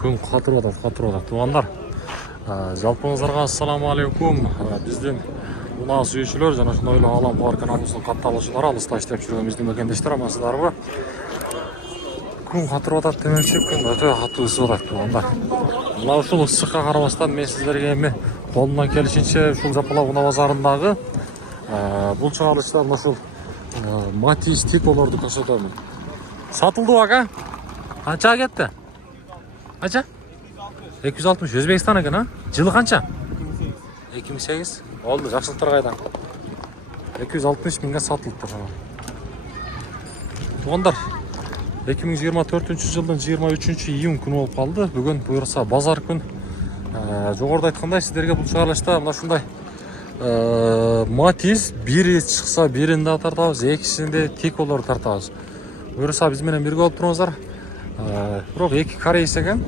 Күн қатырып атат туғандар. Жалпыңыздарга ассаламу алейкум. Биздин мына сүйүүчүлөр жана ушундай эле алам бар каналыбыздын катталуучулары алыста иштеп жүргөн биздин мекендештер амансыздарбы? Күн қатырып атат демекчи, күн өтө катуу ысып атат туғандар. Мына ушул ысыкка карабастан мен сиздерге эми колумдан келишинче ушул Жапалак унаа базарындагы бул чыгарылыштар ушул Матис тиколорду көрсөтөмүн. Сатылды ака? Канча кетти? Қанша? 260 Өзбекстан екен, а? Жылы қанша? 2008. Oldu, жақсылықтар қайдан? 260 мыңға сатылып тұр. Туғандар, 2024 жылдың 23 июнь күні болып қалды. Бүгін бұйырса базар күн. Жоғарыда айтқандай, сіздерге бұл шығарылышта мына шындай Матис бiri шықса бірінде тартабыз, екісінде тиколор тартабыз. Бұйырса бізменен бірге болып тұрыңыздар. Бирок эки корейс экен.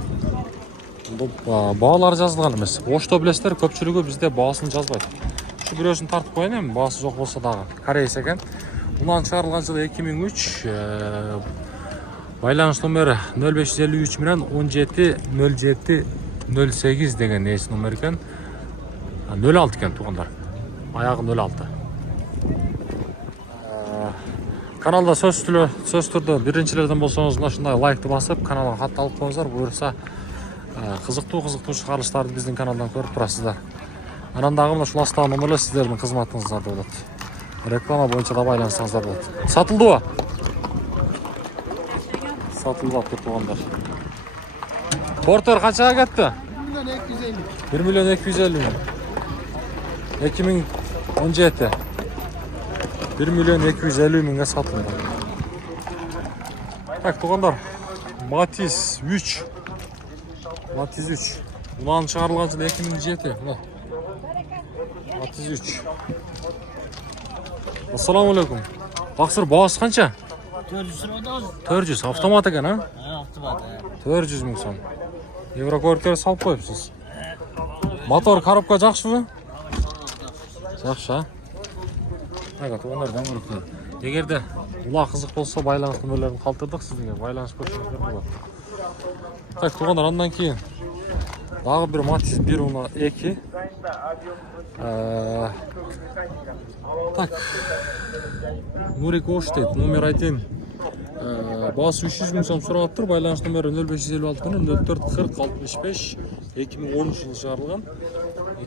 Баалары жазылган эмес. Ошто билесиздер, көпчүлүгү бизде баасын жазбайт. Ушу бирөөсүн тартып коеюн эми, баасы жок болсо дагы. Корейс экен. Унан чыгарылган жылы 2003. Байланыш номери 0553 менен 170708 деген эс номер экен. 06 экен туугандар. Аягы 06. Каналда сөз түрдө биринчилерден болсоңуз ушундай лайкты басып, каналга катталып коюңуздар. Буюрса кызыктуу чыгарылыштарды биздин каналдан көрүп турасыздар. Анан дагы мына ушул астагы номерлер сиздердин кызматыңыздарда болот. Реклама боюнча да байланышсаңыздар болот. Сатылдыбы? Сатылып тургандар. Портер канчага кетти? 1 миллион 250 миң. 2017. 1 миллион 250 мыңга сатылды. Так, туғандар, Матис 3. Матис 3. Бұнан шығарылған жылы 2007. Матис 3. Ассаламу алейкум. Тақсыр, бағасы қанша? 400. Автомат екен, а? Автомат. 400 мың сом. Еврокөліктер салып қойыпсыз. Мотор, коробка жақшы бі? Жақшы, а? Туғандардан көріктер. Егерде ұла қызық болса байланыс нөмірлерін қалтырдық сіздерге. Байланыс көрсеңіздер болады. Так, туғандар, андан кейін дағы бір Матис 1.2. Так, Нурик Ош дейді, номер 1. Басы 300 мың сом сұрап тұр. Байланыс нөмері 0556 044065 2010 жылы шығарылған.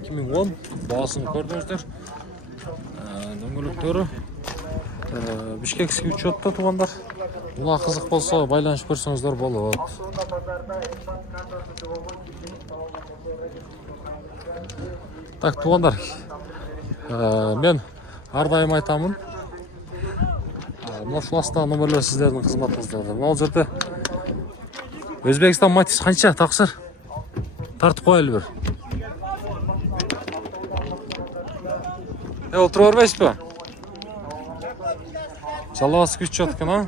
2010 басын көрдіңіздер. Дөңгөлөктөрү Бишкекский учетта туғандар. Буга кызык болсо байланышып көрсөңүздөр болот. Так, туғандар. Мен ар дайым айтамын. Мына ушул астагы номерлер сиздердин кызматыңызда. Мына жерде Өзбекстан Матис канча таксыр? Тартып коелу бир. Отыра бербейсиз бе? Жалғасы күш жатқан, а?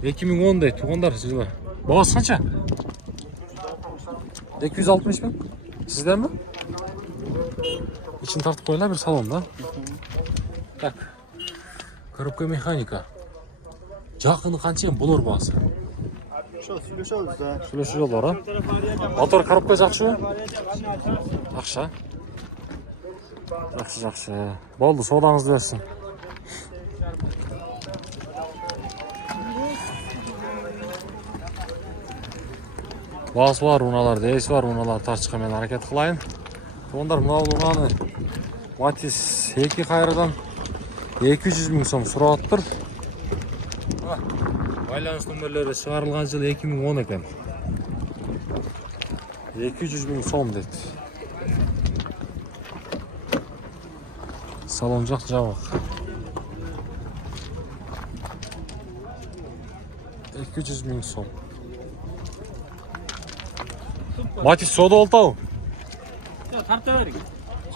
2010 дейді, туғандар жылы. Бағасы қанша? 260 мың? Сіздер ме? İçini тартып қойыла бір салон, да? Так. Коробка механика. Жақыны қанша бұлыр бағасы? Сүйлеші жолдар, а? Мотор коробка жақшы ма? Жақшы, Жақшы. Болды, содаңызды берсін. Басы бар уналар, дейсі бар уналар тартышқа мен әрекет қылайын. Ондар мынау ұлғаны Матис 2 қайырдан 200 мың сом сұрап тұр. Байланыс нөмірлері шығарылған жылы 2010 екен. 200 мың сом дейді. Салон жақ жабық. 200 мың сом. Матис сода олтау?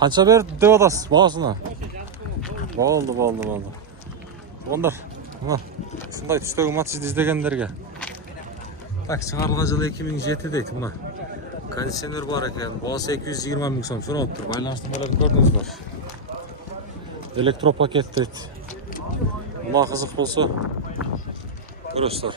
Қанша берді деп атасыз бағасына? Болды. Ондар, сындай түстегі Матисді іздегендерге. Так, шығарылған жылы 2007 дейді мұна. Кондиционер бар екен, бағасы 220 мың сом сұрап тұр. Байланыс нөмірлерін көрдіңіз бар. Электропакет дейді. Мұна қызық болса көресіздер.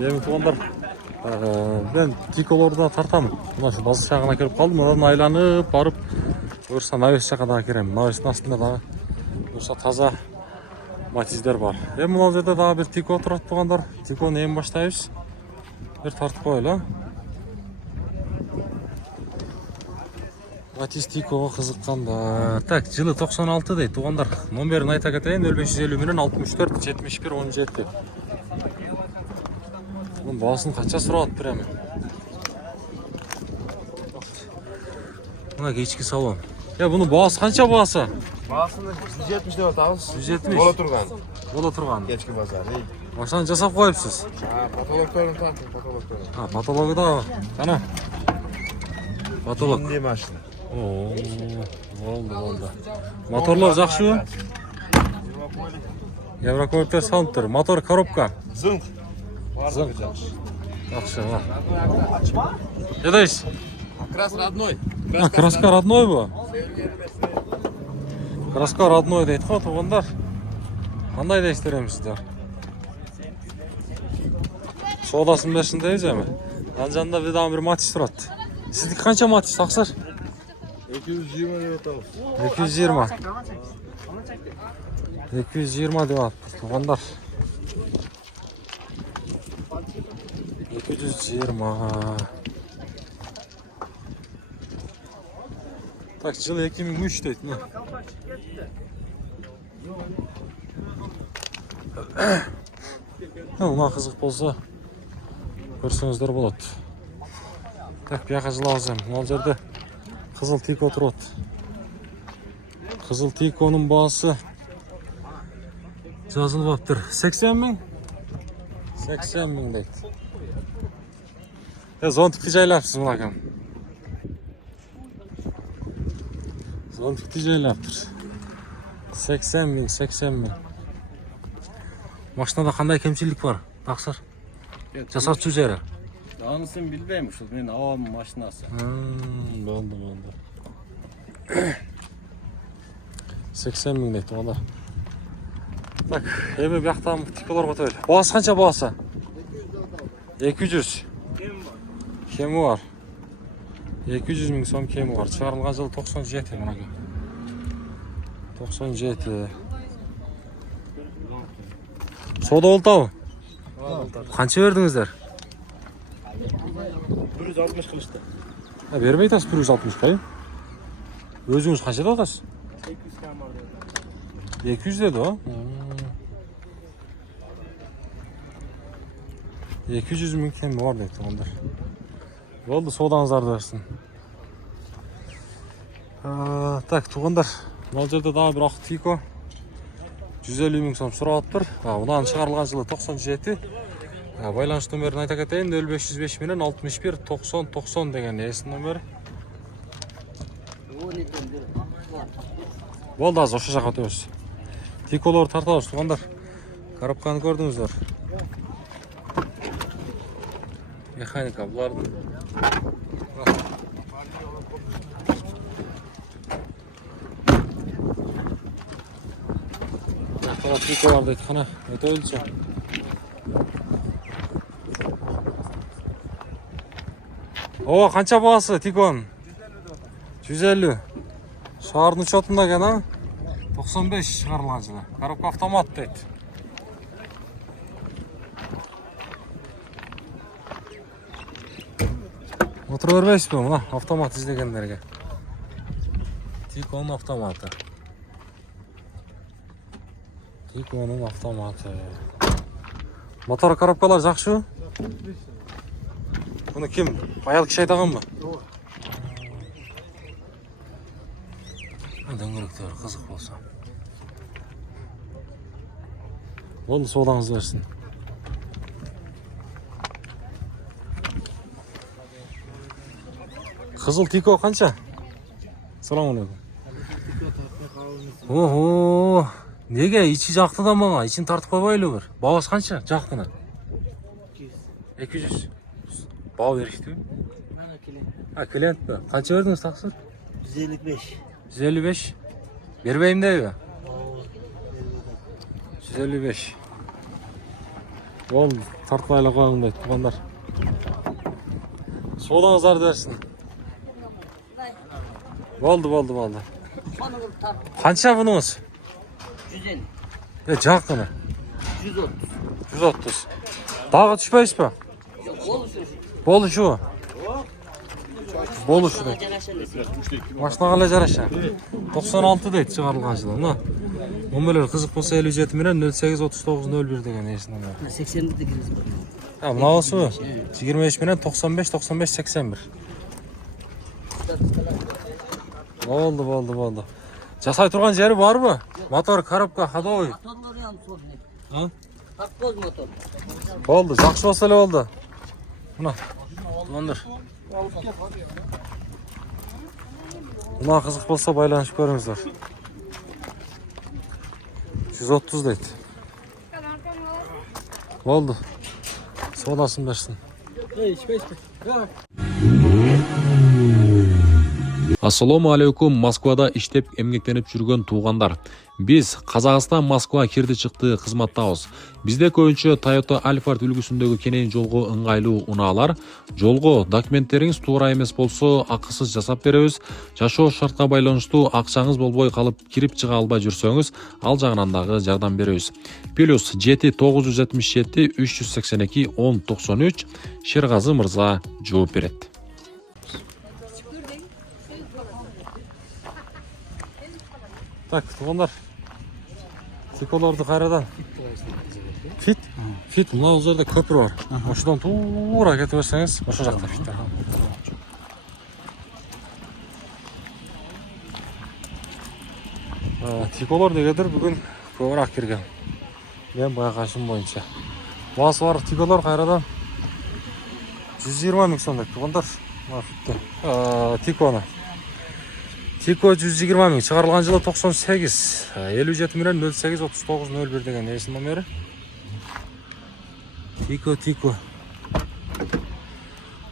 Emin tuğanдар, ben Tiko'larda tartamын. Mына şu bazı şağına kelip kaldım, oradan aylanıp barıp Örsa Naves şaqa da keremin. Naves'in aslında da Örsa taza matizler var. Mына жерде daha bir Tiko oturат tuğanдар. Tiko neyin başlayız? Bir tartıp koyalım. Matiz Tiko'ga kızıkkanda. Tak, жылы 96 deydi tuğanдар. Номерін айта кетейін 0550 менен 64 71 17. Bunun bağısını kaça surat bir hemen. Buna geçki salon. Ya bunun bağısı kaça bağısı? Bağısını 170 lira atağız. 170. Bola turgan. Bola turgan. Geçki bazar. Baştan jasap koyupsiz. Patologlarını tartın, patologlarını. Ha, patologu da kana. Patolog. Hindi maşın. Oo, oldu. Motorlar жақсы. Еврокөліктер салынып тұр. Мотор коробка. Zınk. Zınk. Жақсы, var. Ne дейсіз? Крас родной. Краска родной bu. Краска родной дейді ғой туғандар. Қандай дейсіздер емсіздер? Содасын берсін дейіз әмі. Ан жанында bir daha bir Matiz тұрады. Сіздікі қанша Matiz тақсыр? 220 lira atağız. 220. 220 деп алып туғандар. 220. Так, жылы 2003 дейді. Мына қызық болса көрсеңіздер болады. Так, бұяқа жылы алсам. Мына жерде Қызыл Тико тұрады. Қызыл Тиконың бағасы жазылып алып тұр. 80 мың? 80 мың дейді. Зонтикті жайлапсыз мына кім? Зонтикті жайлап тұр. 80 мың, 80 мың. Машинада қандай кемшілік бар? Тақсыр? Жасатшы жері? Анысын билбейм, ушул мен авам машинасы. Болды. 80 мың дейді ода. Так, эми бияқтан Тиколор көтөрүл. Бағасы қанша бағасы? 200. Кемі бар. 200 мың сом кемі бар. Шығарылған жылы 97 мұнаға. 97. Сода олтау? Қанша бердіңіздер? 160 кылышты. Бермей тас 160 қай? Өзіңіз қаншада атасыз? 200 кам бар деді. 200 деді о? 200 мың кемі бар дейді ондар. Болды, содаңыздарды берсін. Так, туғандар. Бұл жерде дағы бір ақ Тико. 150 мың сом сұрап тұр. Одан шығарылған жылы 97. Байланыш номерін айта кетейін. 0505 менен 61 90 90 деген есін номер. Болды, аз ошы жаққа өтеміз. Тиколар тартауыз туғандар. Коробканы көрдіңіздер. Механика бұлардың. Тиколарды айтқана өтеуілсі. О, қанша бағасы Тиконың? 150. Шағардың учетында екен, а? 95 шығарылған жылы. Коробка автомат дейді. Отыра бермейсіз бе мына автомат іздегендерге? Тиконың автоматы. Тиконың автоматы. Мотор коробкалар жақшы? Бұны кім? Аял кіші айтаған ба? Дөңгелектер қызық болса. Болды, содаңыз берсін. Қызыл Тико қанша? Салам алейкум. Ого, неге içi жақтыдан маған? İçini тартып қойбайлы бір. Бағасы қанша? Жақтыны? 200. Баға берішті ме? Bana kile. Ha, klient mi? Kaça verdiniz taksir? 155. 155. Бербейм дейби? 155. Ол тартпай эле коюң дейт туугандар. Соодаңыздар дерсин. Болду. Канча бунуңуз? 150. Жакыны. 130. 130. Дагы түшпөйсүзбү? Болушу. Болушу. Машинага эле жараша. 96 дейт чыгарылган жылы. Мына. Момелер кызык болсо 57 менен 083901 деген эсине. 81 дегенimiz var. Ha, mınavası 23 bilen 95 81. Oldu. Жасай турган жери барбы? Мотор, коробка, ходовой. Motorları yan sorun. Ha? Takboz motor. Oldu, жақсы болса эле болду. Мына. Туугандар. Мына кызык болсо байланышып көрүңүздөр. 130 дейт. Oldu. Soğulasın versin. Assalamu alaikum. Moskvada иштеп эмгектенип жүргөн туугандар. Биз Казакстан Москва кирди чыкты кызматтабыз. Бизде көбүнчө Toyota Alphard үлгүсүндөгү кенен жолго ыңгайлуу унаалар. Жолго документтериңиз туура эмес болсо акысыз жасап беребиз. Жашоо шартка байланыштуу акчаңыз болбой калып кирип чыга албай жүрсөңүз, ал жагынан дагы жардам беребиз. Плюс 7 977 382 1093 Шергазы мырза жооп берет. Так, туугандар. Тиколорду кайрадан. Фит, мына жерде көпүр бар. Ошодан туура кетип берсеңиз, ошол жакта фиттер. Тиколор дегендер бүгүн көбүрөөк кирген. Мен байкашым боюнча. Баасы бар тиколор кайрадан 120 миң сом деп туугандар. Мына фитте. Тиконы. Тико 120 миң, чыгарылган жылы 98, 57 менен 083901 деген эсин номери. Тико.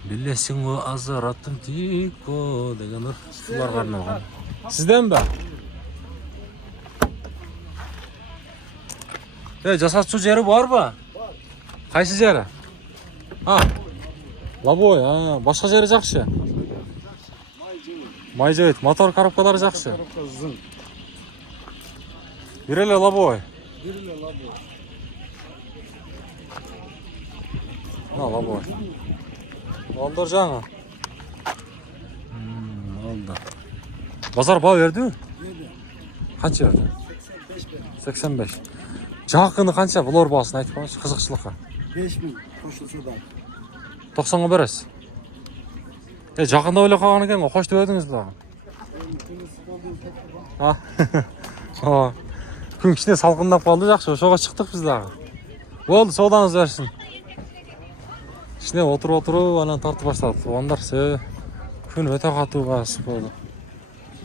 Билесиң го азараттым Тико дегендер ушуларга арналган. Сизден бе? Жасатчу жери барбы? Кайсы жери? Лобой, башка жери жакшы. Майжабет, мотор коробкалары жакшы. Бир эле лобой. Лобой. Олдор жаңы. Oldu. Базар баа бердиби? Канча берди? 85. Жакыны канча булар баасын айтып коюңуз, кызыкчылыкка. 5000 кошулса да. 90га бересиз. Жакында ойлоп калган экен го, кош деп өдүңүз дагы. Күн кичине салкындап калды, жакшы, ошого чыктык биз дагы. Болду, соодаңыз берсин. Кичине отуруп анан тартып баштадык. Туугандар, күн өтө катуу басып болду.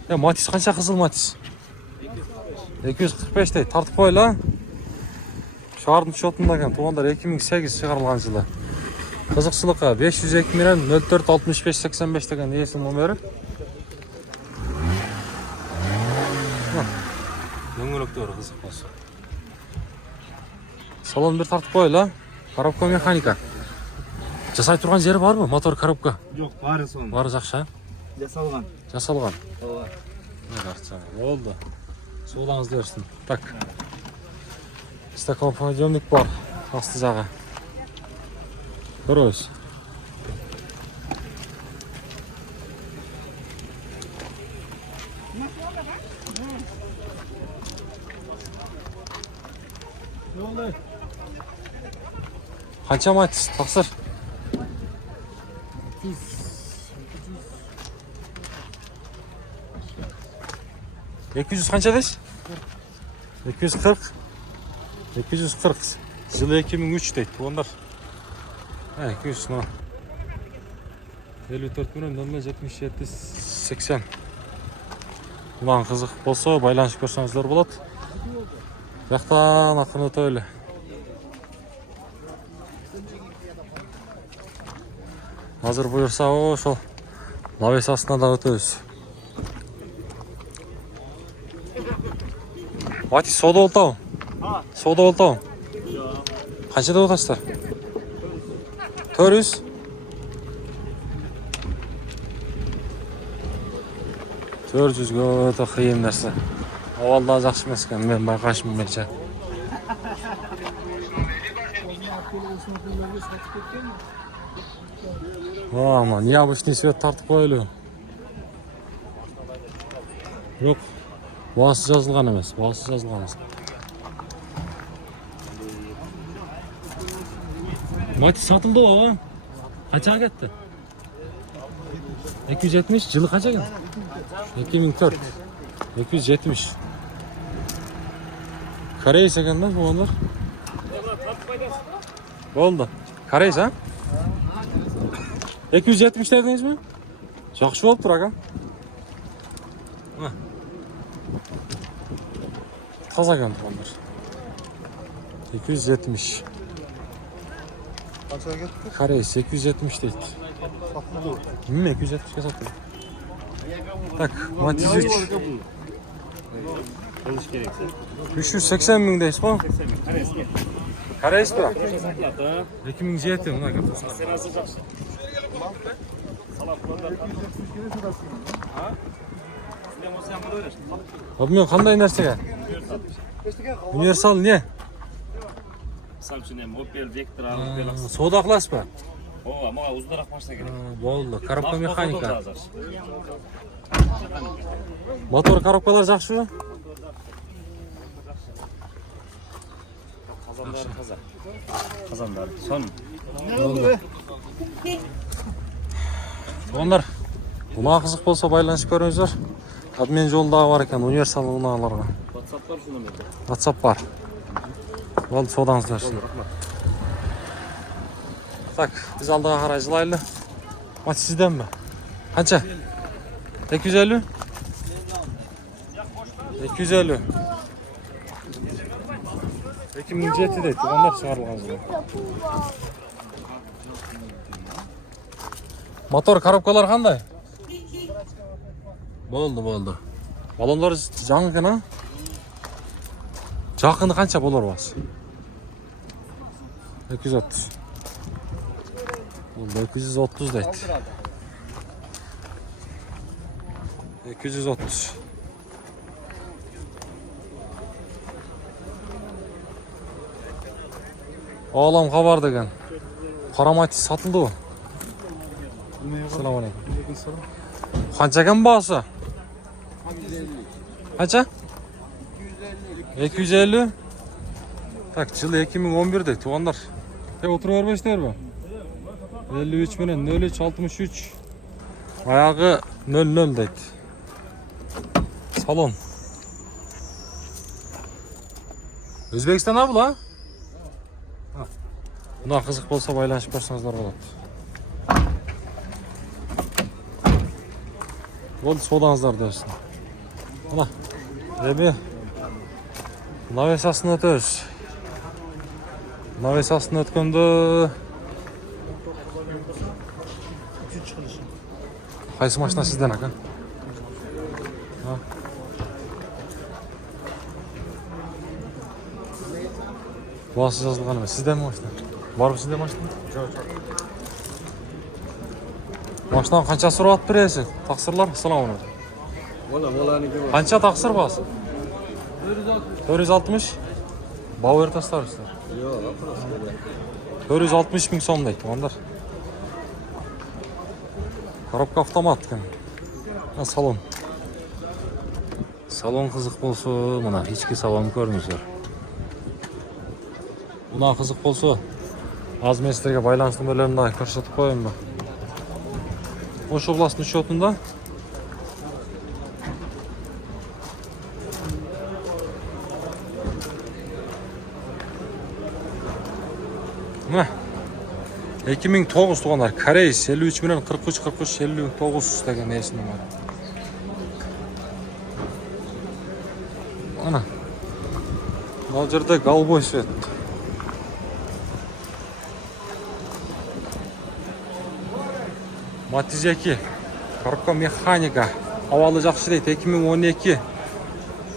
Матис канча кызыл Матис? 245 дейт, тартып койлу. Шаардын шотунда экен, туугандар, 2008 чыгарылган жылы. Кызыкчылыкка 502 менен 04 65 85 деген эсин номери. Дөңгөлөктөрү кызык болсо. Салон бир тартып койлу. Коробка механика. Жасай турган жери барбы? Мотор, коробка? Жок, баары сонун. Баары жакшы, Жасалган. Болду. Соодаңыз берсин. Так. Стеклоподъемник бар. Асты жагы. Көрөбүз. Канча Матис, таксыр? 200 канча дейсиз? 240. 240. Жылы 2003 дейт, туугандар. 200 мына. 54 менен 077 80. Мынан кызык болсо байланышып көрсөңүздөр болот. Жактан акын өтө эле. Азыр буюрса ошол навес астына да өтөбүз. Матис сода болтау. Сода болтау. Қаншада отасыздар? 400. Өте қиын нәрсе. Авалда жақсы емес екен, мен байқашым келсе. Ама, необычный свет тартып қойылу. Жоқ, бағасы жазылған емес, бағасы жазылған емес. Матис сатылды оға. Қаншаға кетті? 270, жылы қанша екен? 2004. 270. Корейс екен да бұғандар? Болды. Корейс, а? 270 дедіңіз бе? Жақсы болып тұр, аға. Таза екен бұғандар. 270. Қаншаға кетті? Корейс 270 дейді. 270-ке сатылды. Так, Матизич. 380 мың дейсіз ба? Корейс ба? 2007 мұна кеп. Мен қандай нәрсеге? Универсал не? Самчинем Opel Vectra Opel. Сода қыласыз ба? Ооба, мага узунараак машина керек. Болды, коробка механика. Мотор коробкалар жақсы ба? Казандар. Сон. Болды. Туғандар, бұна қызық болса байланысып көріңіздер. Адмен жолдағы бар екен, универсал ұналарға. WhatsApp бар шуны менде. WhatsApp бар. Болды, содаңыздар. Так, біз алдыға қарай жылайлы. Мат сізден бі? Қанша? 250? 250. 2007 дейді, туғандар шығарылған жылы. Мотор коробкалар қандай? Болды. Балонлар жаңы екен, а? Жақыны қанша болар басы? 230. 230 дейді. 230. Oğlan xabar degan. Qora Matис satıldı o. Assalomu alaykum. Qancha ekan bahsi? Qancha? 250. Tak, yılı 2011'de tuğanlar. Oturuvermezler mi? 53 bilen 03 63. Ayağı 00 deydi. Salon. Özbekistan abi la. Buna kızık bolsa baylanışıp barsanızlar болады. Болды, содаңыздар дөрсін. Мына, навесасын өтөз. Навесасын өткенде қайсы машина сізден ака? Басы жазылған емес. Сізден машина? Бар сізде машина? Машинаны қанша сұрап бересің? Тақсырлар, саламын. Қанша тақсыр басы? 460. Бауэр тастар üstler. 460 bin сом дейді, ондар. Коробка автомат екен. Салон. Салон қызық болса, мына ішкі салон көріңіздер. Мына қызық болса, аз местерге байланысты нөмірлерін көрсетіп қойын ба. Ош областың шотында. Мына 2009 туғандар, Корейс 53 миллион 43 59 деген несінің бар. Ана. Бұл жерде голубой свет. Матиз 2. Коробка механика. Авалы жақсы дейді, 2012.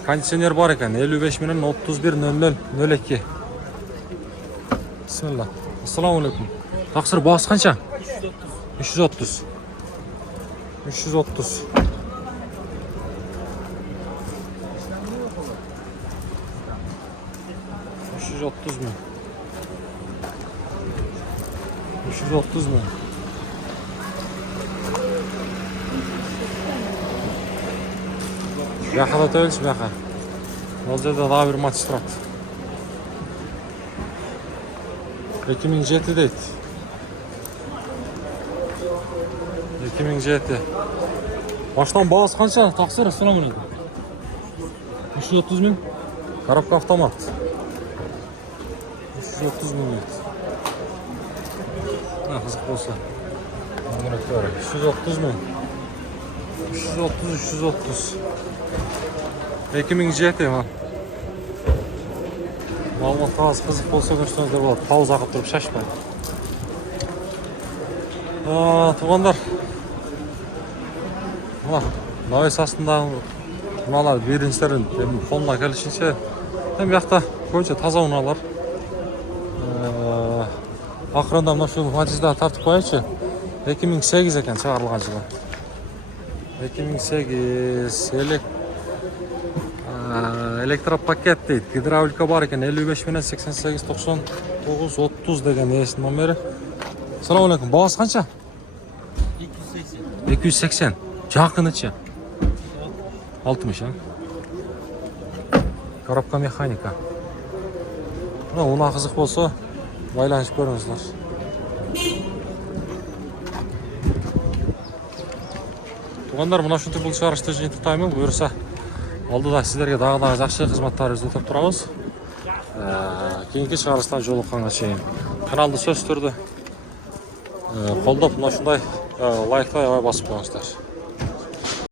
Кондиционер бар екен. 55 менен 31.00.02. Bismillah. Assalamu alaikum. Тақсыр бағасы қанша? 330. 330. 330 mu? 330 mu? Bu yaxada tövəlsin, bu yaxa. O yerdə daha bir maç тұрады. 2007 deydi. 2007. Baştan bağız қанша? Тақсыр, assalamu alaikum. 330 min. Коробка автомат. 330 min deydi. Ha, қызық болса. 330 min. 330. 2007 man. Ma'lumot az qiziq bo'lsa ko'rsangizlar bo'ladi. Pauza qilib turib shashmang. Tuğanlar. Mana Noyes aslında unalar birinchilerin qo'lga kelishincha ham bu yoqda ko'cha toza unalar. Oxirida mana shu majlisda tartib qo'yaychi. 2008 ekan chiqarilgan yili. 2008 elektropaket deydi. Gidravlika bor ekan 55 minut 88 99 30 degan esin nomeri. Assalomu alaykum. Бағасы qancha? 280. 280. Жақыныcha. 60 ha. Коробка mexanika. Ona qiziq bo'lsa, baylanishib ko'ringizlar. Tuğanlar, mana shunday pul chiqarishda intayman. Buyursa, oldida sizlarga dag'da yaxshi xizmatlar izlatib turamiz. Keyingi chiqarishdan yo'liqqanga cheyin kanalni so'z turdi. Qo'llab mana shunday like'lar va bosib qo'yingizlar.